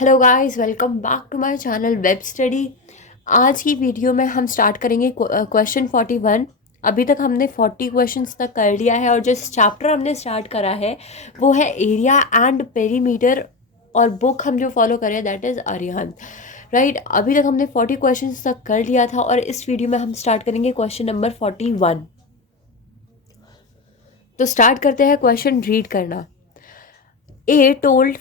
Hello guys, welcome back to my channel Web Study. आज की video में हम स्टार्ट करेंगे क्वेश्चन 41। अभी तक हमने 40 क्वेश्चंस तक कर लिया है और जिस चैप्टर हमने स्टार्ट करा है वो है एरिया एंड पेरीमीटर। और बुक हम जो फॉलो करें दैट इज़ अरिहंत, राइट। अभी तक हमने 40 क्वेश्चंस तक कर लिया था और इस वीडियो में हम स्टार्ट करेंगे क्वेश्चन नंबर 41। तो स्टार्ट करते हैं क्वेश्चन रीड करना। A told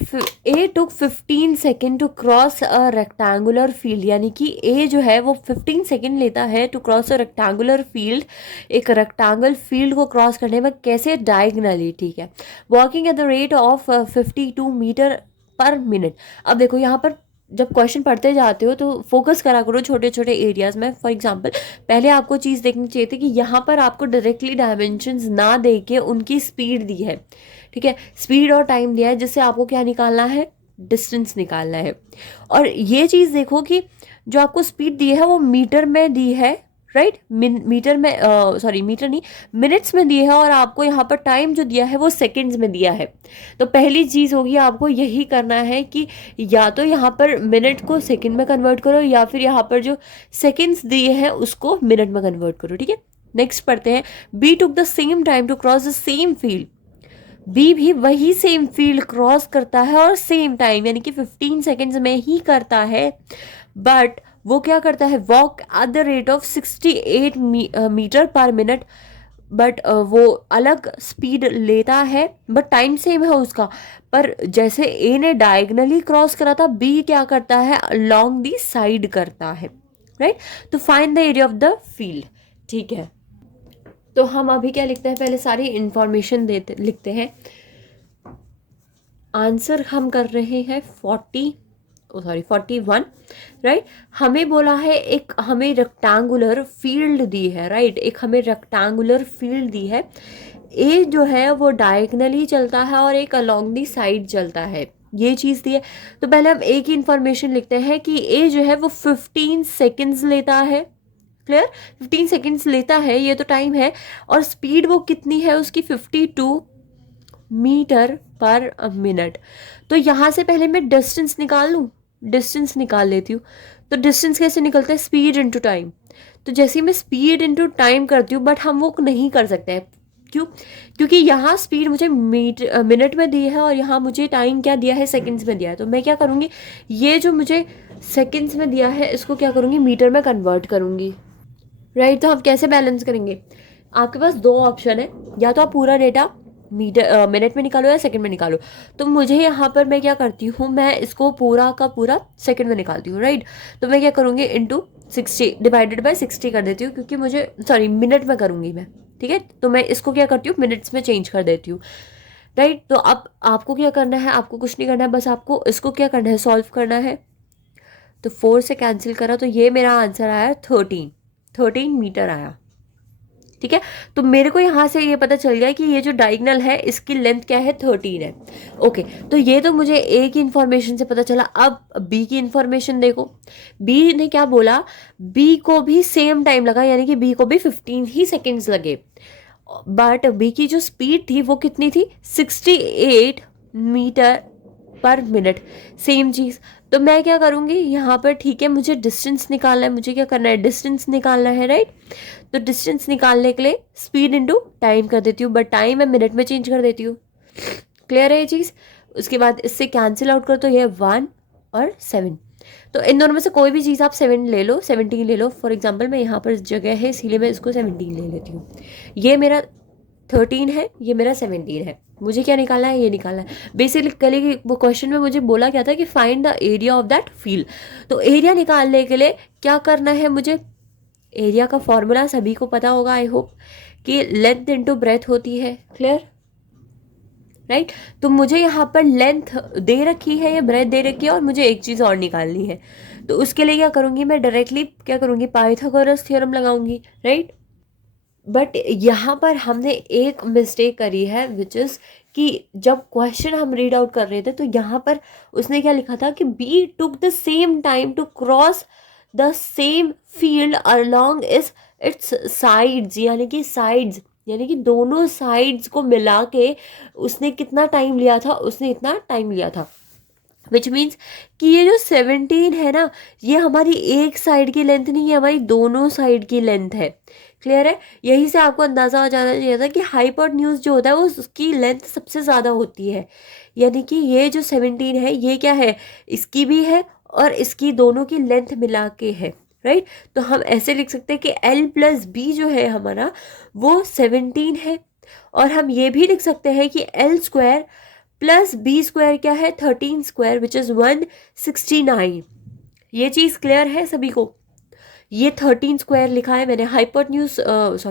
A took 15 second to cross a rectangular field, यानी कि A जो है वो 15 सेकेंड लेता है to cross a rectangular field. एक रेक्टेंगल फील्ड को क्रॉस करने में कैसे? डायगनली, ठीक है। Walking at the rate of 52 metre per minute. अब देखो यहाँ पर जब क्वेश्चन पढ़ते जाते हो तो फोकस करा करो छोटे छोटे एरियाज में। फॉर एग्जांपल पहले आपको चीज़ देखनी चाहिए थी कि यहाँ पर आपको डायरेक्टली डायमेंशंस ना दे के उनकी स्पीड दी है, ठीक है। स्पीड और टाइम दिया है जिससे आपको क्या निकालना है? डिस्टेंस निकालना है। और ये चीज़ देखो कि जो आपको स्पीड दी है वो मीटर में दी है, राइट। मीटर में, सॉरी मीटर नहीं, मिनट्स में दी है। और आपको यहाँ पर टाइम जो दिया है वो सेकंड्स में दिया है। तो पहली चीज़ होगी आपको यही करना है कि या तो यहाँ पर मिनट को सेकंड में कन्वर्ट करो या फिर यहाँ पर जो सेकंड्स दिए हैं उसको मिनट में कन्वर्ट करो, ठीक है। नेक्स्ट पढ़ते हैं। B took the same time to cross the same field. B भी वही सेम फील्ड क्रॉस करता है और सेम टाइम यानी कि 15 सेकेंड्स में ही करता है। बट वो क्या करता है? Walk at the rate of 68 metre per minute. But वो अलग स्पीड लेता है बट टाइम सेम है उसका। पर जैसे ए ने डायगनली क्रॉस करा था, बी क्या करता है? अलोंग दी साइड करता है, राइट। तो find the area of the field, ठीक है। तो हम अभी क्या लिखते हैं? पहले सारी इंफॉर्मेशन देते लिखते हैं। आंसर हम कर रहे हैं 41, राइट। हमें बोला है एक हमें रेक्टेंगुलर फील्ड दी है, राइट। एक हमें रेक्टेंगुलर फील्ड दी है। ए जो है वो डायगनली चलता है और एक अलोंग दी साइड चलता है, ये चीज़ दी है। तो पहले हम ए की इंफॉर्मेशन लिखते हैं कि ए जो है वो 15 सेकेंड्स लेता है। क्लियर? 15 सेकेंड्स लेता है, ये तो टाइम है। और स्पीड वो कितनी है उसकी? 52 मीटर पर मिनट। तो यहाँ से पहले मैं डिस्टेंस निकाल लूँ, डिस्टेंस निकाल लेती हूँ। तो डिस्टेंस कैसे निकलता है? Speed into time. तो जैसे ही मैं स्पीड इनटू टाइम करती हूँ, बट हम वो नहीं कर सकते हैं। क्यों? क्योंकि यहाँ स्पीड मुझे मिनट में दी है और यहाँ मुझे टाइम क्या दिया है? सेकंड्स में दिया है। तो मैं क्या करूँगी? ये जो मुझे सेकंड्स में दिया है इसको क्या करूँगी? मीटर में कन्वर्ट करूँगी, राइट। तो हम कैसे बैलेंस करेंगे? आपके पास दो ऑप्शन है, या तो आप पूरा डेटा मिनट में निकालो या सेकंड में निकालो। तो मुझे यहाँ पर मैं क्या करती हूँ? मैं इसको पूरा का पूरा सेकंड में निकालती हूँ, राइट। तो मैं क्या करूँगी? इंटू 60 डिवाइडेड बाय 60 कर देती हूँ, क्योंकि मुझे सॉरी मिनट में करूँगी मैं, ठीक है। तो मैं इसको क्या करती हूँ? मिनट्स में चेंज कर देती हूँ, राइट। तो अब आपको क्या करना है? आपको कुछ नहीं करना है, बस आपको इसको क्या करना है? सॉल्व करना है। तो 4 से कैंसिल करा तो ये मेरा आंसर आया 13 मीटर आया, ठीक है। तो मेरे को यहाँ से ये पता चल गया कि ये जो डायगनल है इसकी लेंथ क्या है? 13 है। ओके, तो ये तो मुझे ए की इंफॉर्मेशन से पता चला। अब बी की इंफॉर्मेशन देखो। बी ने क्या बोला? बी को भी सेम टाइम लगा, यानी कि बी को भी 15 ही सेकेंड्स लगे। बट बी की जो स्पीड थी वो कितनी थी? 68 मीटर पर मिनट। सेम चीज़। तो मैं क्या करूँगी यहाँ पर? ठीक है, मुझे डिस्टेंस निकालना है। मुझे क्या करना है? डिस्टेंस निकालना है, राइट। तो डिस्टेंस निकालने के लिए स्पीड इनटू टाइम कर देती हूँ, बट टाइम मैं मिनट में चेंज कर देती हूँ। क्लियर है ये चीज़? उसके बाद इससे कैंसिल आउट करो तो ये 1 और 7। तो इन दोनों में से कोई भी चीज़ आप 7 ले लो, 17 ले लो। फॉर एग्जाम्पल मैं यहाँ पर जगह है इसीलिए मैं इसको 17 ले लेती हूँ। ये मेरा 13 है, ये मेरा 17 है। मुझे क्या निकालना है? ये निकालना है। बेसिकली वो क्वेश्चन में मुझे बोला क्या था कि find the area of that field. तो एरिया निकालने के लिए क्या करना है मुझे? एरिया का फॉर्मूला सभी को पता होगा, आई होप, कि लेंथ इनटू ब्रेथ होती है। Clear, right. तो मुझे यहाँ पर लेंथ दे रखी है या ब्रेथ दे रखी है और मुझे एक चीज़ और निकालनी है। तो उसके लिए क्या करूँगी? मैं डायरेक्टली क्या करूँगी? पाइथागोरस थ्योरम लगाऊंगी, राइट। बट यहाँ पर हमने एक मिस्टेक करी है, विच इज़ कि जब क्वेश्चन हम रीड आउट कर रहे थे तो यहाँ पर उसने क्या लिखा था कि B took the same time to cross the same field along its sides, यानी कि साइड्स यानी कि दोनों साइड्स को मिला के उसने कितना टाइम लिया था? उसने इतना टाइम लिया था। विच मीन्स कि ये जो 17 है ना, ये हमारी एक साइड की लेंथ नहीं है, हमारी दोनों साइड की लेंथ है। क्लियर है? यहीं से आपको अंदाज़ा हो जाना चाहिए था कि हाइपोटेन्यूज जो होता है वो उसकी लेंथ सबसे ज़्यादा होती है। यानी कि ये जो 17 है ये क्या है, इसकी भी है और इसकी दोनों की लेंथ मिला के है, राइट। तो हम ऐसे लिख सकते हैं कि L प्लस बी जो है हमारा वो 17 है। और हम ये भी लिख सकते हैं कि L square plus B square क्या है, 13 स्क्वायर विच इज़ 169। ये चीज़ क्लियर है सभी को? ये 13 स्क्वायर लिखा है मैंने, हाइपोटेन्यूज कह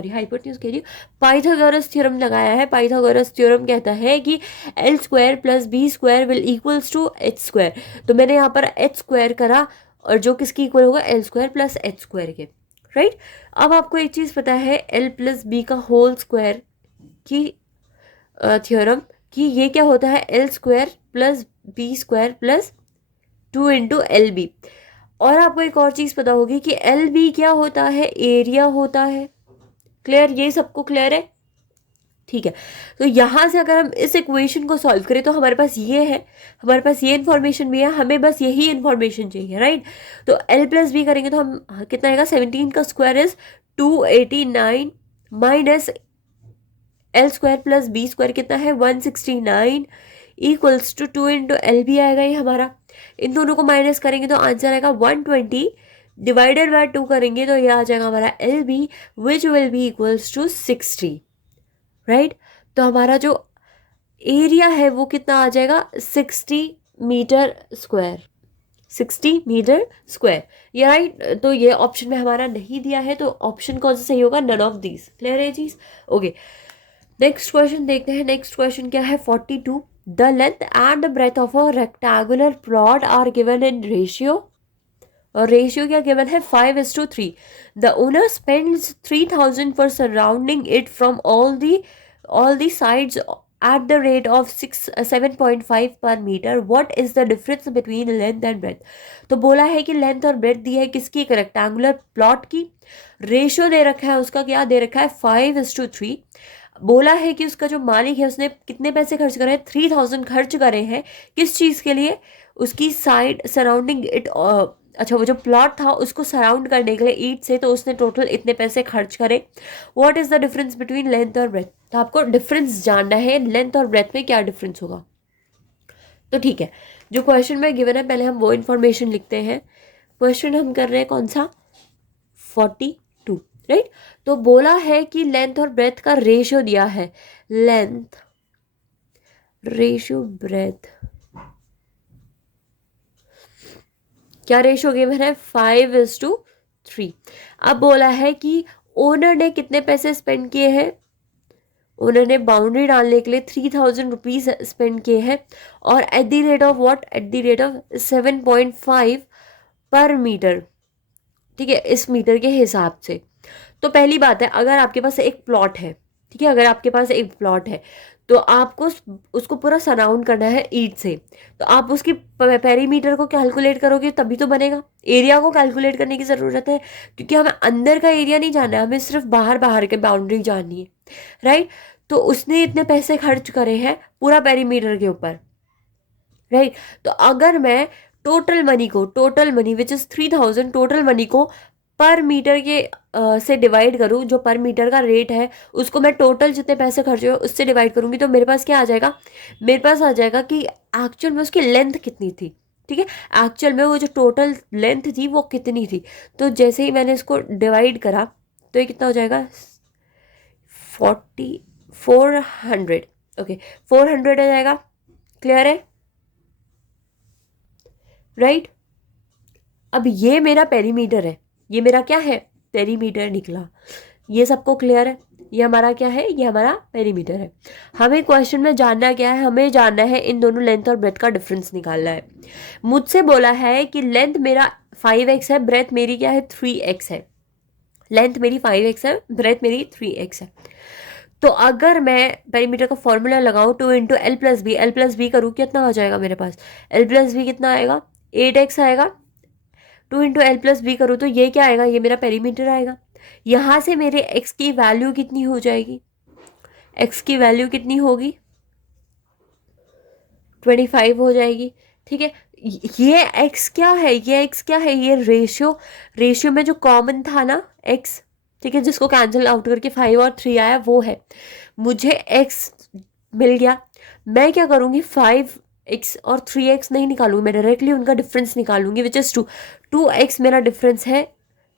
रही हूँ, पाइथागोरस थ्योरम लगाया है। पाइथागोरस थ्योरम कहता है कि L square plus B square will equals to H square. तो मैंने यहाँ पर एच स्क्वायर करा और जो किसकी इक्वल होगा, L square plus H square के, राइट। अब आपको एक चीज़ पता है एल प्लस बी का होल स्क्वायर की थ्योरम कि ये क्या होता है, L square plus B square plus 2 into L B. और आपको एक और चीज़ पता होगी कि एल बी क्या होता है, एरिया होता है। क्लियर? ये सबको क्लियर है? ठीक है। तो यहाँ से अगर हम इस इक्वेशन को सॉल्व करें तो हमारे पास ये है, हमारे पास ये इन्फॉर्मेशन भी है, हमें बस यही इन्फॉर्मेशन चाहिए, राइट। तो एल प्लस बी करेंगे तो हम कितना आएगा, 17 का square is 289 minus L square plus B square कितना है 169 equals to 2 into L B आएगा ये हमारा। इन दोनों को माइनस करेंगे तो आंसर आएगा 120 डिवाइडेड बाय 2 करेंगे तो ये आ जाएगा हमारा L B which will be equals to 60, right. तो हमारा जो एरिया है वो कितना आ जाएगा, 60 मीटर स्क्वायर, 60 मीटर स्क्वायर, ये राइट। तो ये ऑप्शन में हमारा नहीं दिया है, तो ऑप्शन कौन सा सही होगा, नन ऑफ दीज। क्लियर है चीज? ओके, नेक्स्ट क्वेश्चन देखते हैं। नेक्स्ट क्वेश्चन क्या है, 42 the length and the breadth of a rectangular plot are given in ratio, और रेशियो क्या गिवन है, 5:3। The owner spends 3000 for surrounding it from all the sides at the rate of 7.5 per meter. What is the difference between length and breadth? तो बोला है कि length और breath दी है किसकी, एक रेक्टेंगुलर प्लॉट की। रेशियो दे रखा है उसका, क्या दे रखा है, 5:3। बोला है कि उसका जो मालिक है उसने कितने पैसे खर्च करे हैं, 3000 खर्च करे हैं। किस चीज़ के लिए, उसकी साइड सराउंडिंग इट, अच्छा वो जो प्लॉट था उसको सराउंड करने के लिए ईट से, तो उसने टोटल इतने पैसे खर्च करे। What is the difference between length और ब्रेथ? तो आपको डिफरेंस जानना है, लेंथ और ब्रेथ में क्या डिफरेंस होगा। तो ठीक है, जो क्वेश्चन में गिवन है पहले हम वो इन्फॉर्मेशन लिखते हैं। क्वेश्चन हम कर रहे हैं कौन सा, 42, राइट। तो बोला है कि लेंथ और ब्रेथ का रेशियो दिया है, लेंथ रेशियो ब्रेथ, क्या रेशियो गिवन है, 5:3। अब बोला है कि ओनर ने कितने पैसे स्पेंड किए हैं, ओनर ने बाउंड्री डालने के लिए 3000 रुपीज़ स्पेंड किए हैं, और eight the rate of what, eight the rate of 7.5 पर मीटर, ठीक है, इस मीटर के हिसाब से। तो पहली बात है, अगर आपके पास एक प्लॉट है, ठीक है, अगर आपके पास एक प्लॉट है तो आपको उसको पूरा सराउंड करना है ईंट से, तो आप उसकी पेरीमीटर को कैलकुलेट करोगे तभी तो बनेगा। एरिया को कैलकुलेट करने की ज़रूरत है, क्योंकि हमें अंदर का एरिया नहीं जानना है, हमें सिर्फ बाहर बाहर के बाउंड्री जाननी है, राइट। तो उसने इतने पैसे खर्च करे हैं पूरा पेरीमीटर के ऊपर, राइट। तो अगर मैं total money which is 3000, total money को पर मीटर के से डिवाइड करूँ, जो पर मीटर का रेट है उसको मैं टोटल जितने पैसे खर्च हुए उससे डिवाइड करूँगी, तो मेरे पास क्या आ जाएगा, मेरे पास आ जाएगा कि एक्चुअल में उसकी लेंथ कितनी थी, ठीक है, एक्चुअल में वो जो टोटल लेंथ थी वो कितनी थी। तो जैसे ही मैंने इसको डिवाइड करा तो ये कितना हो जाएगा, 400, ओके 400 आ जाएगा। क्लियर है, राइट। अब ये मेरा पेरीमीटर है, ये मेरा क्या है, पेरीमीटर निकला। ये सबको क्लियर है, ये हमारा क्या है, ये हमारा पेरीमीटर है। हमें क्वेश्चन में जानना क्या है, हमें जानना है इन दोनों लेंथ और ब्रेथ का डिफरेंस निकालना है। मुझसे बोला है कि लेंथ मेरा 5x है, ब्रेथ मेरी क्या है, 3x है। लेंथ मेरी 5x है, ब्रेथ मेरी 3x है। तो अगर मैं पेरीमीटर का फॉर्मूला लगाऊँ 2 इंटू एल प्लस बी करूँ, कितना हो जाएगा मेरे पास, एल प्लस बी कितना आएगा, 8x आएगा। 2 इंटू एल प्लस बी करूँ तो ये क्या आएगा, ये मेरा पेरीमीटर आएगा। यहाँ से मेरे x की वैल्यू कितनी हो जाएगी, x की वैल्यू कितनी होगी, 25 हो जाएगी, ठीक है। ये एक्स क्या है, ये एक्स क्या है, ये रेशियो में जो कॉमन था ना एक्स, ठीक है, जिसको कैंसिल आउट करके 5 और 3 आया वो है। मुझे एक्स मिल गया, मैं क्या करूँगी 5x और 3x नहीं निकालूंगी, मैं डायरेक्टली उनका डिफरेंस निकालूंगी विच इज़ 2। 2x मेरा डिफरेंस है,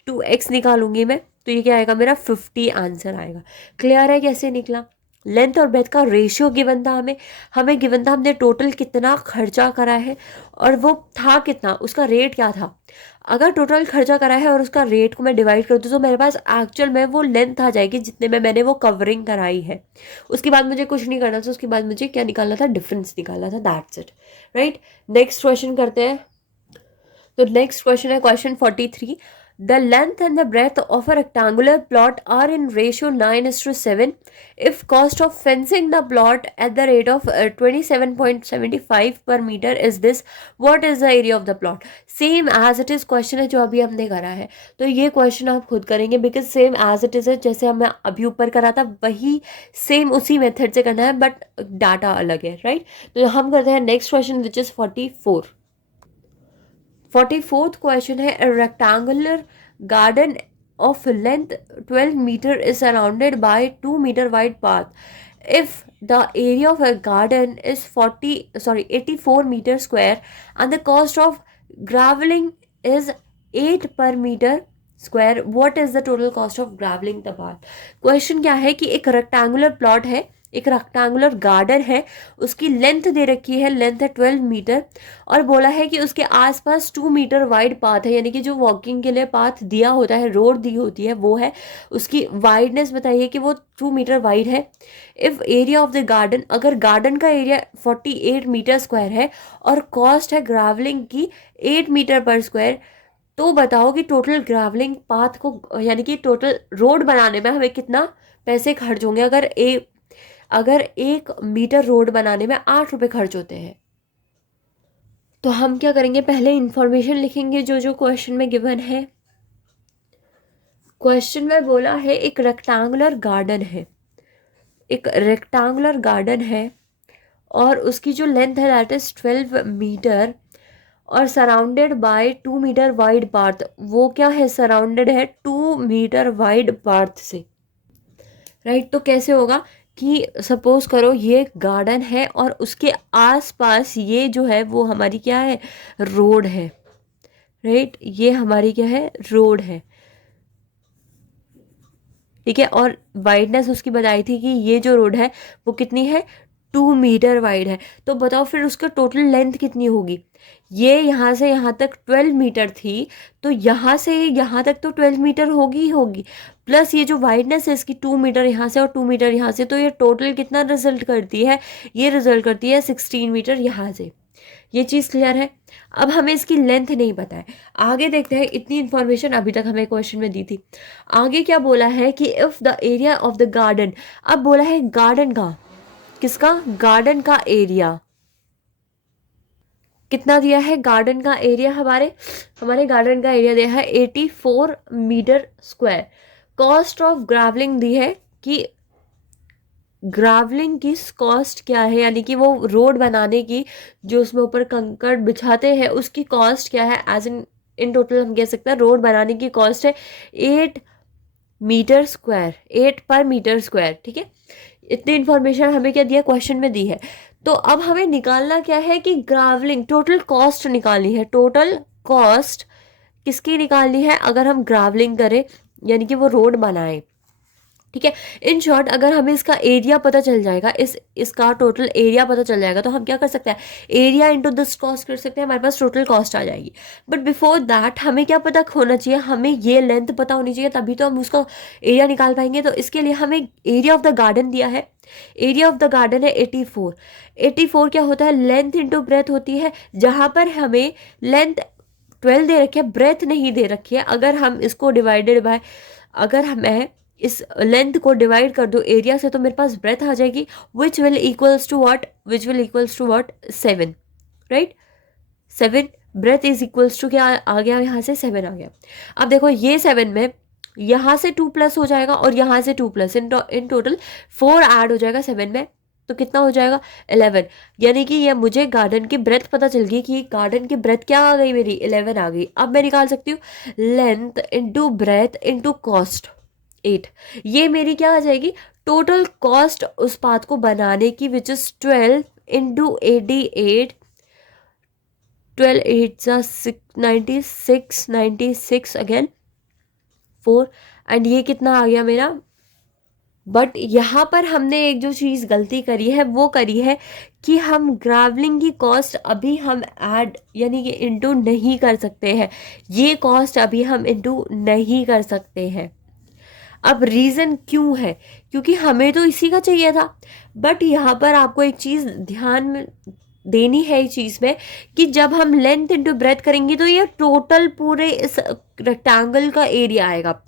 2x निकालूंगी मैं, तो ये क्या आएगा मेरा 50 आंसर आएगा। क्लियर है कैसे निकला? लेंथ और ब्रेथ का रेशियो गिवन था हमें गिवन था हमने टोटल कितना खर्चा करा है और वो था कितना, उसका रेट क्या था। अगर टोटल खर्चा करा है और उसका रेट को मैं डिवाइड कर दूँ तो मेरे पास एक्चुअल में वो लेंथ आ जाएगी जितने में मैंने वो कवरिंग कराई है। उसके बाद मुझे कुछ नहीं करना था, उसके बाद मुझे क्या निकालना था, डिफरेंस निकालना था, that's it, right. Next question करते हैं। तो नेक्स्ट क्वेश्चन है question 43। The length and the breadth of a rectangular plot are in ratio 9:7. If cost of fencing the plot at the rate of 27.75 per meter is this, what is the area of the plot? Same as it is question है जो अभी हमने करा है, तो ये question आप खुद करेंगे because same as it is है, जैसे हमने अभी ऊपर करा था वही सेम उसी मेथड से करना है बट डाटा अलग है, राइट। तो हम करते हैं next question which is 44। 44th question है, a rectangular garden of length 12 meter is surrounded by 2 meter wide path. If the area of a garden is 84 meter square and the cost of graveling is 8 per meter square, what is the total cost of graveling the path? Question क्या है कि एक rectangular plot है, एक rectangular garden है, उसकी length दे रखी है, लेंथ है 12 मीटर और बोला है कि उसके आसपास 2 मीटर वाइड पाथ है, यानी कि जो वॉकिंग के लिए पाथ दिया होता है, रोड दी होती है वो है, उसकी वाइडनेस बताइए कि वो 2 मीटर वाइड है। If area of the garden, अगर गार्डन का एरिया 48 मीटर स्क्वायर है और कॉस्ट है ग्रावलिंग की 8 मीटर पर स्क्वायर, तो बताओ कि टोटल ग्रावलिंग पाथ को यानी कि टोटल रोड बनाने में हमें कितना पैसे खर्च होंगे। अगर 1 मीटर रोड बनाने में 8 रुपये खर्च होते हैं, तो हम क्या करेंगे, पहले इंफॉर्मेशन लिखेंगे जो जो क्वेश्चन में गिवन है। क्वेश्चन में बोला है एक रेक्टेंगुलर गार्डन है, एक रेक्टेंगुलर गार्डन है और उसकी जो लेंथ है दैट इज 12 मीटर और surrounded by 2 metre wide path. वो क्या है, सराउंडेड है 2 मीटर वाइड पार्थ से, राइट। तो कैसे होगा कि सपोज करो ये गार्डन है और उसके आसपास ये जो है वो हमारी क्या है, रोड है, राइट। ये हमारी क्या है, रोड है, ठीक है। और वाइडनेस उसकी बताई थी कि ये जो रोड है वो कितनी है, 2 मीटर वाइड है। तो बताओ फिर उसका टोटल लेंथ कितनी होगी। ये यहाँ से यहाँ तक 12 मीटर थी, तो यहाँ से यहाँ तक तो 12 मीटर होगी ही होगी, प्लस ये जो वाइडनेस है इसकी 2 मीटर यहाँ से और 2 मीटर यहाँ से, तो ये टोटल कितना रिजल्ट करती है, ये रिजल्ट करती है 16 मीटर यहाँ से। ये चीज़ क्लियर है। अब हमें इसकी लेंथ नहीं पता है, आगे देखते हैं। इतनी इन्फॉर्मेशन अभी तक हमें क्वेश्चन में दी थी। आगे क्या बोला है कि if the area of the garden, अब बोला है गार्डन का, किसका, गार्डन का एरिया कितना दिया है, गार्डन का एरिया हमारे गार्डन का एरिया दिया है 84 मीटर स्क्वायर। कॉस्ट ऑफ ग्रावलिंग दी है कि ग्रावलिंग की कॉस्ट क्या है, यानी कि वो रोड बनाने की जो उसमें ऊपर कंकड़ बिछाते हैं उसकी कॉस्ट क्या है। एज इन टोटल हम कह सकते हैं रोड बनाने की कॉस्ट है 8 मीटर स्क्वायर, 8 पर मीटर स्क्वायर, ठीक है। इतनी इन्फॉर्मेशन हमें क्या दिया, क्वेश्चन में दी है। तो अब हमें निकालना क्या है कि ग्रावलिंग टोटल कॉस्ट निकालनी है, टोटल कॉस्ट किसकी निकालनी है अगर हम ग्रावलिंग करें यानी कि वो रोड बनाए, ठीक है। इन शॉर्ट अगर हमें इसका एरिया पता चल जाएगा, इसका टोटल एरिया पता चल जाएगा, तो हम क्या कर सकते हैं, एरिया इंटू दिस कॉस्ट कर सकते हैं, हमारे पास टोटल कॉस्ट आ जाएगी। बट बिफोर दैट हमें क्या पता होना चाहिए, हमें ये लेंथ पता होनी चाहिए, तभी तो हम उसका एरिया निकाल पाएंगे। तो इसके लिए हमें एरिया ऑफ द गार्डन दिया है, एरिया ऑफ द गार्डन है 84। 84 क्या होता है, लेंथ इंटू ब्रेथ होती है, जहाँ पर हमें लेंथ 12 दे रखी है, ब्रेथ नहीं दे रखी है। अगर हम इसको डिवाइडेड बाय, अगर हमें इस लेंथ को डिवाइड कर दो एरिया से, तो मेरे पास ब्रेथ आ जाएगी which will equals to what, 7, right. 7 breadth is equals to क्या आ गया, यहाँ से 7 आ गया। अब देखो ये 7 में यहाँ से 2 प्लस हो जाएगा और यहाँ से 2 प्लस, इन टोटल 4 ऐड हो जाएगा 7 में, तो कितना हो जाएगा 11। यानी कि ये मुझे गार्डन की ब्रेथ पता चल गई कि गार्डन की ब्रेथ क्या आ गई मेरी 11 आ गई। अब मैं निकाल सकती हूँ length into breadth into cost 8। ये मेरी क्या आ जाएगी टोटल कॉस्ट उस पाथ को बनाने की which is 12 into 88। 12 8 96 96 again 4 and ये कितना आ गया मेरा। बट यहाँ पर हमने एक जो चीज़ गलती करी है वो करी है कि हम ग्रावलिंग की कॉस्ट अभी हम ऐड यानी कि इंटू नहीं कर सकते हैं। ये कॉस्ट अभी हम इंटू नहीं कर सकते हैं। अब रीज़न क्यों है, क्योंकि हमें तो इसी का चाहिए था। बट यहाँ पर आपको एक चीज़ ध्यान में देनी है इस चीज़ में कि जब हम लेंथ इंटू ब्रेथ करेंगे तो ये टोटल पूरे इस रेक्टेंगल का एरिया आएगा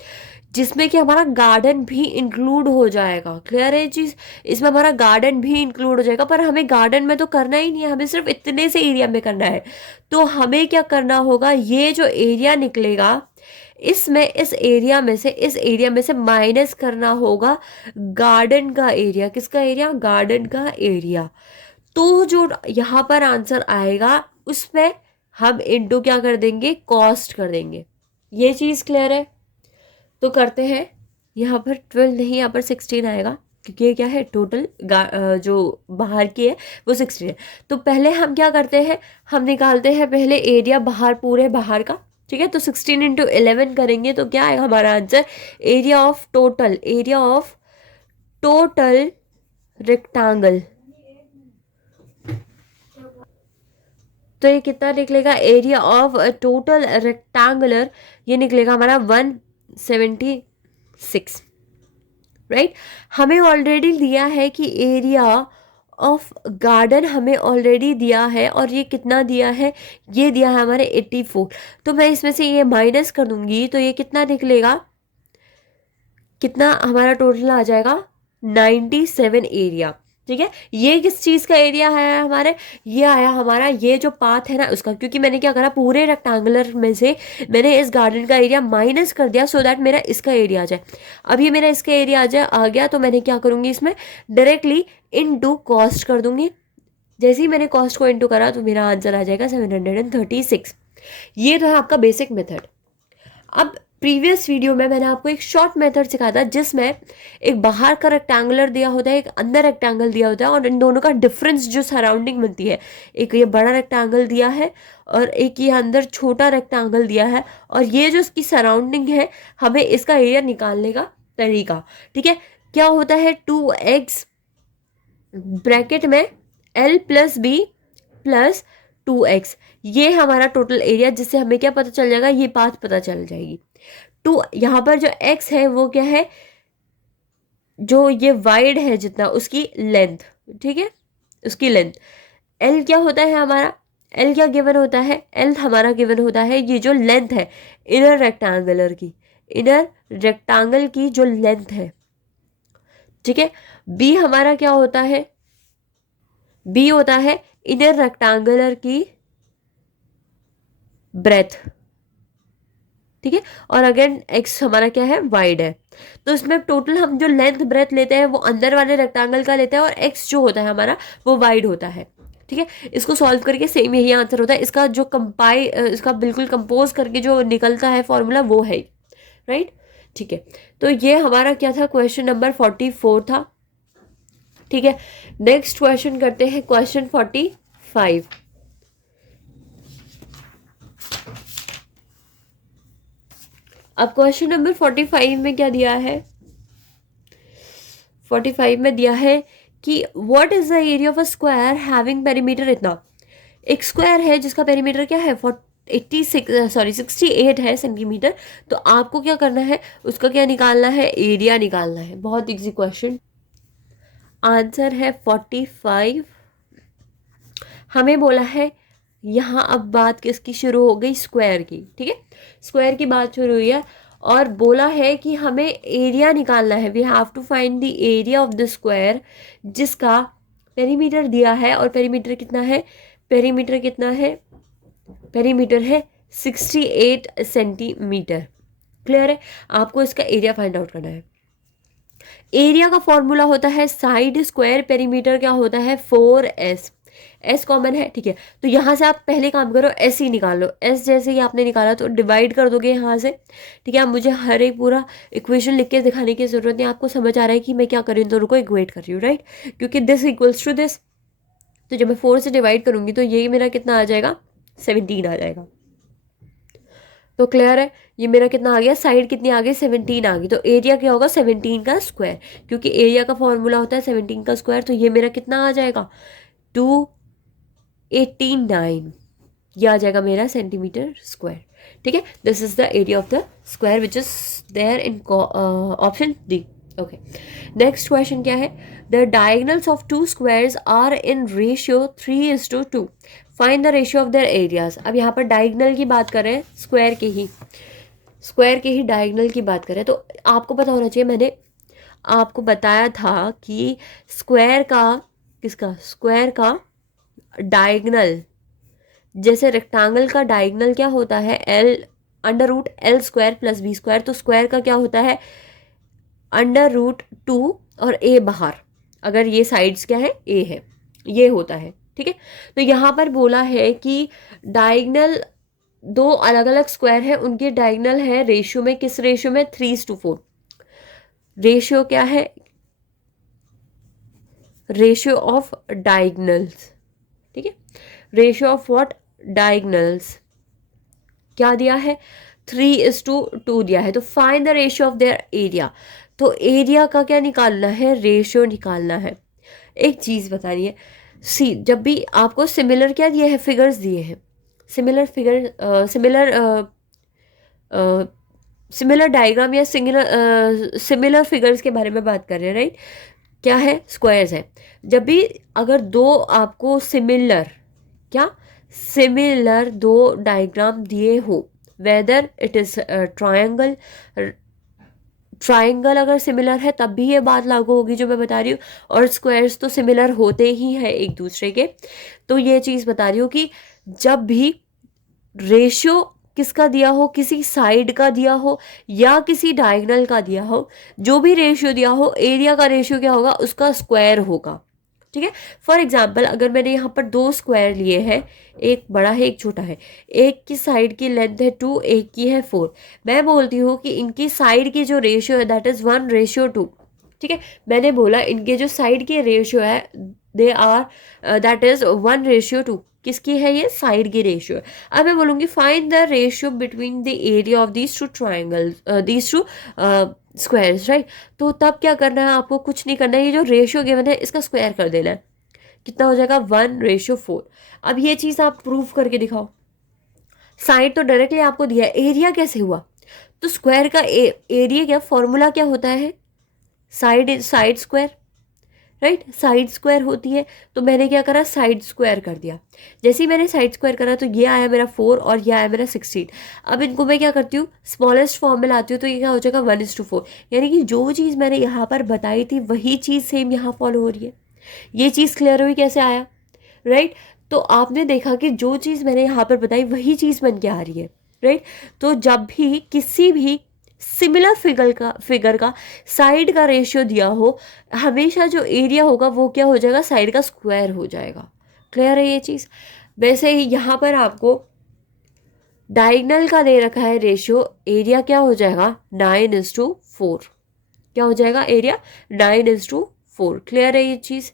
जिसमें कि हमारा गार्डन भी इंक्लूड हो जाएगा। क्लियर है चीज़, इसमें हमारा गार्डन भी इंक्लूड हो जाएगा। पर हमें गार्डन में तो करना ही नहीं है, हमें सिर्फ इतने से एरिया में करना है। तो हमें क्या करना होगा, ये जो एरिया निकलेगा इसमें इस एरिया में से माइनस करना होगा गार्डन का एरिया। किसका एरिया, गार्डन का एरिया। तो जो यहाँ पर आंसर आएगा उसमें हम इंटू क्या कर देंगे, कॉस्ट कर देंगे। ये चीज़ क्लियर है। तो करते हैं, यहाँ पर 12 नहीं, यहाँ पर 16 आएगा क्योंकि ये क्या है टोटल जो बाहर की है वो 16 है। तो पहले हम क्या करते हैं, हम निकालते हैं पहले एरिया बाहर, पूरे बाहर का। ठीक है, तो 16 इंटू 11 करेंगे तो क्या आएगा हमारा answer, area of total rectangle. तो ये कितना निकलेगा, एरिया ऑफ टोटल रेक्टेंगुलर, ये निकलेगा हमारा 176। राइट, हमें ऑलरेडी दिया है कि एरिया ऑफ गार्डन हमें ऑलरेडी दिया है, और ये कितना दिया है, ये दिया है हमारे 84। तो मैं इसमें से ये माइनस कर दूंगी तो ये कितना निकलेगा, कितना हमारा टोटल आ जाएगा 97 एरिया। ठीक है, ये किस चीज़ का एरिया है हमारे, ये आया हमारा ये जो पाथ है ना उसका, क्योंकि मैंने क्या करा पूरे रेक्टेंगुलर में से मैंने इस गार्डन का एरिया माइनस कर दिया सो दैट मेरा इसका एरिया आ जाए। अब ये मेरा इसका एरिया आ गया तो मैंने क्या करूँगी, इसमें डायरेक्टली इनटू कॉस्ट कर दूंगी। जैसे ही मैंने कॉस्ट को इनटू करा तो मेरा आंसर आ जाएगा 736। ये तो है आपका बेसिक मेथड। अब प्रीवियस वीडियो में मैंने आपको एक शॉर्ट मेथड सिखाया था जिसमें एक बाहर का रेक्टेंगुलर दिया होता है, एक अंदर रेक्टेंगल दिया होता है, और इन दोनों का डिफरेंस जो सराउंडिंग बनती है, एक ये बड़ा रेक्टेंगल दिया है और एक ये अंदर छोटा रेक्टेंगल दिया है, और ये जो इसकी सराउंडिंग है हमें इसका एरिया निकालने का तरीका। ठीक है, क्या होता है 2x ब्रैकेट में l plus B plus 2x, ये हमारा टोटल एरिया, जिससे हमें क्या पता चल जाएगा, ये पाथ पता चल जाएगी। तो यहाँ पर जो x है वो क्या है, जो ये वाइड है जितना उसकी लेंथ। ठीक है, उसकी लेंथ। l क्या होता है हमारा, l क्या गिवन होता है, l हमारा गिवन होता है ये जो लेंथ है इनर रेक्टेंगल की जो लेंथ है। ठीक है, b हमारा क्या होता है, b होता है इनर रेक्टेंगुलर की ब्रेथ। ठीक है, और अगेन x हमारा क्या है, वाइड है। तो इसमें टोटल हम जो लेंथ ब्रेथ लेते हैं वो अंदर वाले रेक्टेंगल का लेते हैं, और x जो होता है हमारा वो वाइड होता है। ठीक है, इसको सॉल्व करके सेम यही आंसर होता है। इसका जो इसका बिल्कुल कंपोज करके जो निकलता है फॉर्मूला वो है, राइट। ठीक है, तो ये हमारा क्या था, क्वेश्चन नंबर 44 था। ठीक है, नेक्स्ट क्वेश्चन करते हैं, क्वेश्चन 45। अब क्वेश्चन नंबर 45 में क्या दिया है, 45 में दिया है कि what is the area of a square having perimeter इतना। एक स्क्वायर है जिसका पेरीमीटर क्या है 68 है सेंटीमीटर। तो आपको क्या करना है, उसका क्या निकालना है, एरिया निकालना है। बहुत इजी क्वेश्चन, आंसर है 45। हमें बोला है यहाँ, अब बात किसकी शुरू हो गई, स्क्वायर की। ठीक है, स्क्वायर की बात शुरू हुई है और बोला है कि हमें एरिया निकालना है। We have to find the area of the square जिसका पेरीमीटर दिया है, और पेरीमीटर कितना है, पेरीमीटर है 68 सेंटीमीटर। क्लियर है, आपको इसका एरिया फाइंड आउट करना है। एरिया का फॉर्मूला होता है साइड स्क्वायर पेरीमीटर क्या होता है 4s, एस कॉमन है, ठीक है। तो यहाँ से आप पहले काम करो, एस ही निकाल लो। एस जैसे ही आपने निकाला तो डिवाइड कर दोगे यहाँ से, ठीक है। अब मुझे हर एक पूरा इक्वेशन लिख के दिखाने की जरूरत नहीं, आपको समझ आ रहा है कि मैं क्या कर रही हूँ, दोनों को इक्वेट कर रही हूँ, राइट, क्योंकि दिस इक्वल्स टू दिस। तो जब मैं 4 से डिवाइड करूँगी तो ये मेरा कितना आ जाएगा, 17 आ जाएगा। तो क्लियर है, ये मेरा कितना आ गया, साइड कितनी आ गई, 17 आ गई। तो एरिया क्या होगा, 17 का स्क्वायर, क्योंकि एरिया का फॉर्मूला होता है 17 का स्क्वायर। तो ये मेरा कितना आ जाएगा, 289, ये आ जाएगा मेरा सेंटीमीटर स्क्वायर, ठीक है। This is the area of the square which is there in option D. Okay, next question क्या है, the diagonals of two squares are in ratio 3:2, find the ratio of their areas. अब यहाँ पर diagonal की बात कर रहे हैं, स्क्वायर के ही डायगनल की बात करें, तो आपको पता होना चाहिए, मैंने आपको बताया था कि स्क्वायर का डायगनल, जैसे रेक्टेंगल का डायगनल क्या होता है, √L² + B²। तो स्क्वायर का क्या होता है, √2 और a बाहर, अगर ये साइड्स क्या है, a है, ये होता है, ठीक है। तो यहाँ पर बोला है कि डायगनल दो अलग अलग स्क्वायर है, उनके डायगनल है रेशियो में, किस रेशियो में, 3:4। रेशियो क्या है, रेशियो ऑफ डायगनल्स, ठीक है। रेशियो ऑफ व्हाट, डायगनल्स क्या दिया है, 3:2 दिया है। तो find the ratio of their area. तो एरिया का क्या निकालना है, रेशियो निकालना है। एक चीज़ बतानी है, सी जब भी आपको सिमिलर क्या दिए हैं, फिगर्स दिए हैं, सिमिलर डायग्राम या सिमिलर फिगर्स के बारे में बात कर रहे हैं, राइट। क्या है, स्क्वायर्स है। जब भी अगर दो आपको सिमिलर दो डायग्राम दिए हो, वेदर इट इज ट्रायंगल अगर सिमिलर है तब भी ये बात लागू होगी जो मैं बता रही हूँ, और स्क्वायर्स तो सिमिलर होते ही हैं एक दूसरे के। तो ये चीज़ बता रही हूँ कि जब भी रेशियो किसका दिया हो, किसी साइड का दिया हो या किसी डायगोनल का दिया हो, जो भी रेशियो दिया हो, एरिया का रेशियो क्या होगा, उसका स्क्वायर होगा, ठीक है। फॉर एग्जाम्पल अगर मैंने यहाँ पर दो स्क्वायर लिए हैं, एक बड़ा है एक छोटा है, एक की साइड की लेंथ है 2, एक की है 4, मैं बोलती हूँ कि इनकी साइड की जो रेशियो है दैट इज़ 1:2, ठीक है। मैंने बोला इनके जो साइड के रेशियो है दे आर दैट इज़ 1:2, किसकी है ये, साइड की रेशियो है। अब मैं बोलूँगी find the ratio between the area of these two triangle, these two squares, right. तो तब क्या करना है, आपको कुछ नहीं करना है, ये जो रेशियो गिवन है इसका स्क्वायर कर देना है, कितना हो जाएगा, 1:4। अब ये चीज़ आप प्रूव करके दिखाओ। साइड तो डायरेक्टली आपको दिया है, एरिया कैसे हुआ, तो स्क्वायर का एरिया क्या फॉर्मूला क्या होता है, side square, right, side square होती है। तो मैंने क्या करा, साइड स्क्वायर कर दिया। जैसे ही मैंने साइड स्क्वायर करा तो ये आया मेरा 4 और ये आया मेरा 16। अब इनको मैं क्या करती हूँ, स्मॉलेस्ट फॉर्म में लाती हूँ, तो ये क्या हो जाएगा 1:4। यानी कि जो चीज़ मैंने यहाँ पर बताई थी वही चीज़ सेम यहाँ फॉलो हो रही है। ये चीज़ क्लियर हुई कैसे आया, राइट। तो आपने देखा कि जो चीज़ मैंने यहाँ पर बताई वही चीज़ बन के आ रही है, राइट। तो जब भी किसी भी सिमिलर फिगर का साइड का रेशियो दिया हो, हमेशा जो एरिया होगा वो क्या हो जाएगा, साइड का स्क्वायर हो जाएगा। क्लियर है ये चीज़। वैसे ही यहाँ पर आपको डायगोनल का दे रखा है रेशियो, एरिया क्या हो जाएगा, 9:4, क्या हो जाएगा, एरिया 9:4। क्लियर है ये चीज़।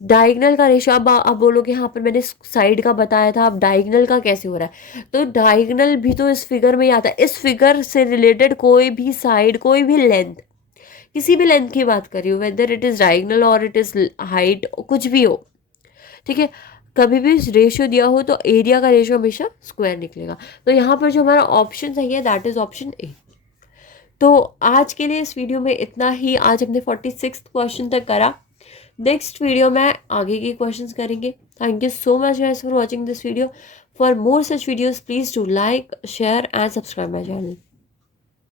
डायगोनल का रेशियो, अब बोलोगे यहाँ पर मैंने साइड का बताया था, अब डायगोनल का कैसे हो रहा है, तो डायगोनल भी तो इस फिगर में ही आता है। इस फिगर से रिलेटेड कोई भी साइड, कोई भी लेंथ, किसी भी लेंथ की बात करी हो, वेदर इट इज़ डायगोनल और इट इज़ हाइट, कुछ भी हो, ठीक है, कभी भी रेशियो दिया हो तो एरिया का रेशियो हमेशा स्क्वायर निकलेगा। तो यहाँ पर जो हमारा ऑप्शन सही है दैट इज़ ऑप्शन ए। तो आज के लिए इस वीडियो में इतना ही। आज हमने 46 क्वेश्चन तक करा। नेक्स्ट वीडियो में आगे के क्वेश्चंस करेंगे। Thank you so much guys for watching this video. For more such videos please do like, share and subscribe my channel.